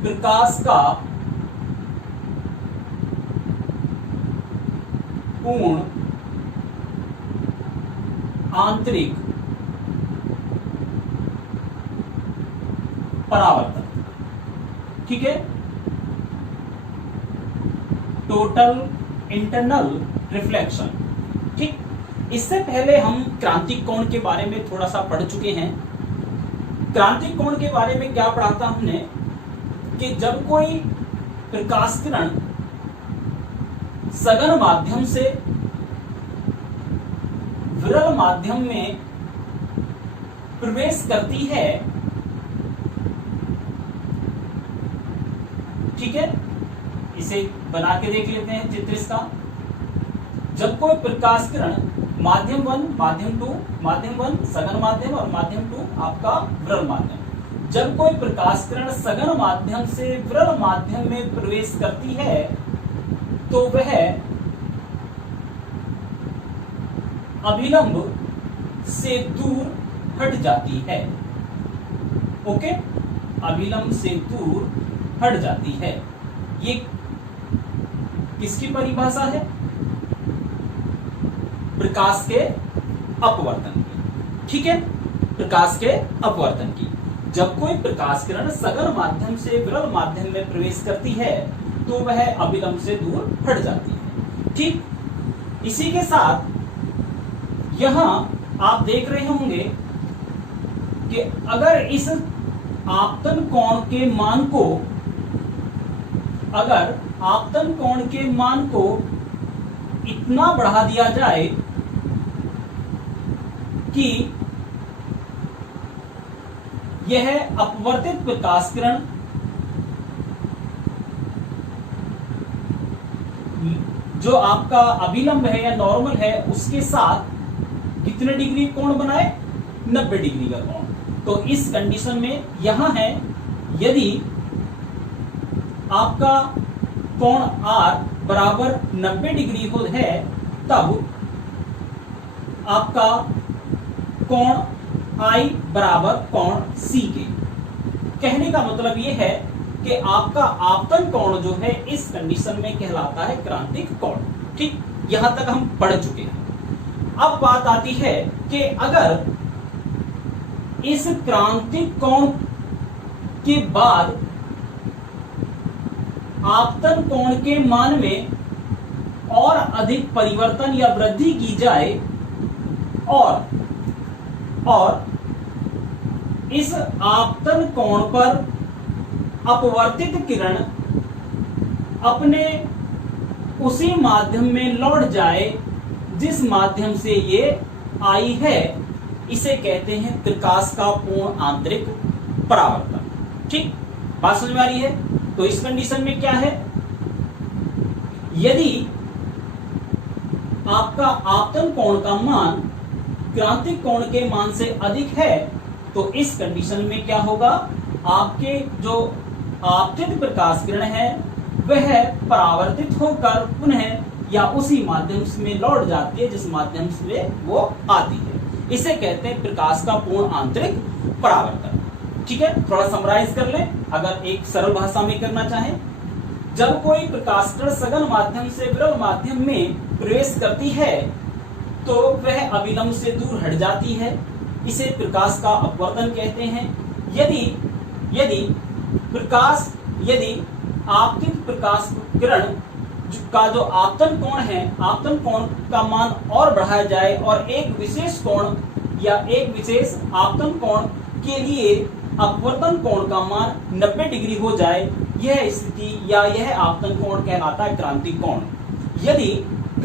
प्रकाश का पूर्ण आंतरिक परावर्तन, ठीक है, टोटल इंटरनल रिफ्लेक्शन। ठीक, इससे पहले हम क्रांतिक कोण के बारे में थोड़ा सा पढ़ चुके हैं। क्रांतिक कोण के बारे में क्या पढ़ा था हमने कि जब कोई प्रकाश किरण सघन माध्यम से विरल माध्यम में प्रवेश करती है, ठीक है, इसे बना के देख लेते हैं चित्र इसका। जब कोई प्रकाश किरण माध्यम 1, माध्यम 2, माध्यम 1 सघन माध्यम और माध्यम 2 आपका विरल माध्यम, जब कोई प्रकाश किरण सघन माध्यम से विरल माध्यम में प्रवेश करती है तो वह अभिलंब से दूर हट जाती है। ओके, अभिलंब से दूर हट जाती है। ये किसकी परिभाषा है? प्रकाश के अपवर्तन की, ठीक है, प्रकाश के अपवर्तन की। जब कोई प्रकाश किरण सघन माध्यम से विरल माध्यम में प्रवेश करती है तो वह अभिलंब से दूर हट जाती है। ठीक, इसी के साथ यहां आप देख रहे होंगे कि अगर इस आपतन कोण के मान को, अगर आपतन कोण के मान को इतना बढ़ा दिया जाए कि यह अपवर्तित प्रकाश किरण जो आपका अभिलंब है या नॉर्मल है उसके साथ कितने डिग्री कोण बनाए? 90 डिग्री का कोण। तो इस कंडीशन में यहां है, यदि आपका कोण R बराबर 90 डिग्री हो है तब आपका कोण I बराबर कोण C के। कहने का मतलब यह है कि आपका आपतन कोण जो है इस कंडीशन में कहलाता है क्रांतिक कोण। ठीक, यहां तक हम पढ़ चुके हैं। अब बात आती है कि अगर इस क्रांतिक कोण के बाद आपतन कोण के मान में और अधिक परिवर्तन या वृद्धि की जाए और इस आपतन कोण पर अपवर्तित किरण अपने उसी माध्यम में लौट जाए जिस माध्यम से ये आई है, इसे कहते हैं प्रकाश का पूर्ण आंतरिक परावर्तन। ठीक, बात समझ में आ रही है? तो इस कंडीशन में क्या है, यदि आपका आपतन कोण का मान क्रांतिक कोण के मान से अधिक है तो इस कंडीशन में क्या होगा, आपके जो आपतित प्रकाश किरण है वह परावर्तित होकर पुनः या उसी माध्यम में लौट जाती है जिस माध्यम से वो आती है। इसे कहते हैं प्रकाश का पूर्ण आंतरिक परावर्तन। ठीक है, थोड़ा समराइज कर लें अगर एक सरल भाषा में करना चाहें। जब कोई प्रकाश किरण सघन माध्यम से विरल माध्यम में प्रवेश करती है तो वह अभिलंब से दूर हट जाती है, इसे प्रकाश का अपवर्तन कहते हैं। यदि आपतित प्रकाश किरण का जो आपतन कोण है, आपतन कोण का मान और बढ़ाया जाए और एक विशेष कोण या एक विशेष आपतन कोण के लिए अपवर्तन कोण का मान 90 डिग्री हो जाए, यह स्थिति या यह आपतन कोण कहलाता है क्रांतिक कोण। यदि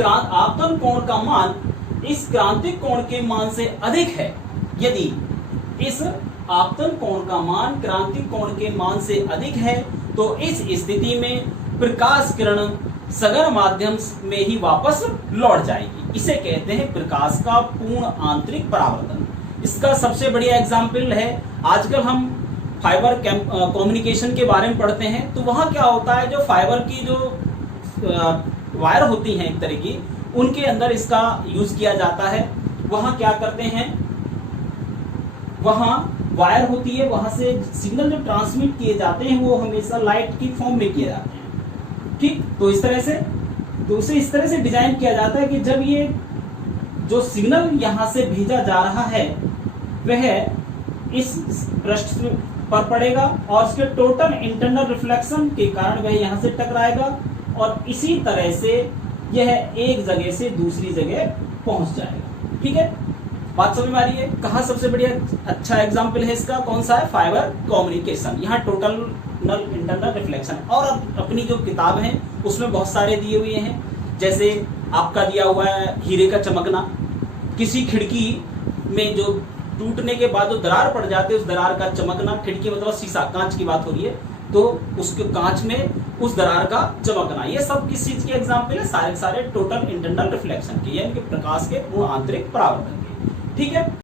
आपतन कोण का मान इस क्रांतिक कोण के मान से अधिक है, यदि इस आपतन कोण का मान क्रांतिक कोण के मान से अधिक है तो इस स्थिति में प्रकाश किरण सघन माध्यम में ही वापस लौट जाएगी। इसे कहते हैं प्रकाश का पूर्ण आंतरिक परावर्तन। इसका सबसे बढ़िया एग्जाम्पल है, आजकल हम फाइबर कम्युनिकेशन के बारे में पढ़ते हैं, तो वहां क्या होता है, जो फाइबर की जो वायर होती हैं एक तरह की, उनके अंदर इसका यूज किया जाता है। वहां क्या करते हैं, वहां वायर होती है, वहां से सिग्नल जो ट्रांसमिट किए जाते हैं वो हमेशा लाइट की फॉर्म में किए जाते हैं। ठीक, तो इस तरह से डिजाइन किया जाता है कि जब ये जो सिग्नल यहां से भेजा जा रहा है वह इस पृष्ठ पर पड़ेगा और उसके टोटल इंटरनल रिफ्लेक्शन के कारण वह यहां से टकराएगा और इसी तरह से यह एक जगह से दूसरी जगह पहुंच जाएगा। ठीक है, बात समझ में आ रही है? कहा सबसे बढ़िया अच्छा एग्जाम्पल है इसका, कौन सा है? Fibre communication. यहाँ टोटल इंटरनल रिफ्लेक्शन। और अपनी जो किताब है उसमें बहुत सारे दिए हुए हैं, जैसे आपका दिया हुआ है हीरे का चमकना, किसी खिड़की में जो टूटने के बाद जो दरार पड़ जाती है उस दरार का चमकना, खिड़की मतलब शीशा, कांच की बात हो रही है, तो उसके कांच में उस दरार का चमकना, ये सब किस चीज के एग्जाम्पल है? सारे टोटल इंटरनल रिफ्लेक्शन के, यानी कि प्रकाश के पूर्ण आंतरिक परावर्तन के। ठीक है।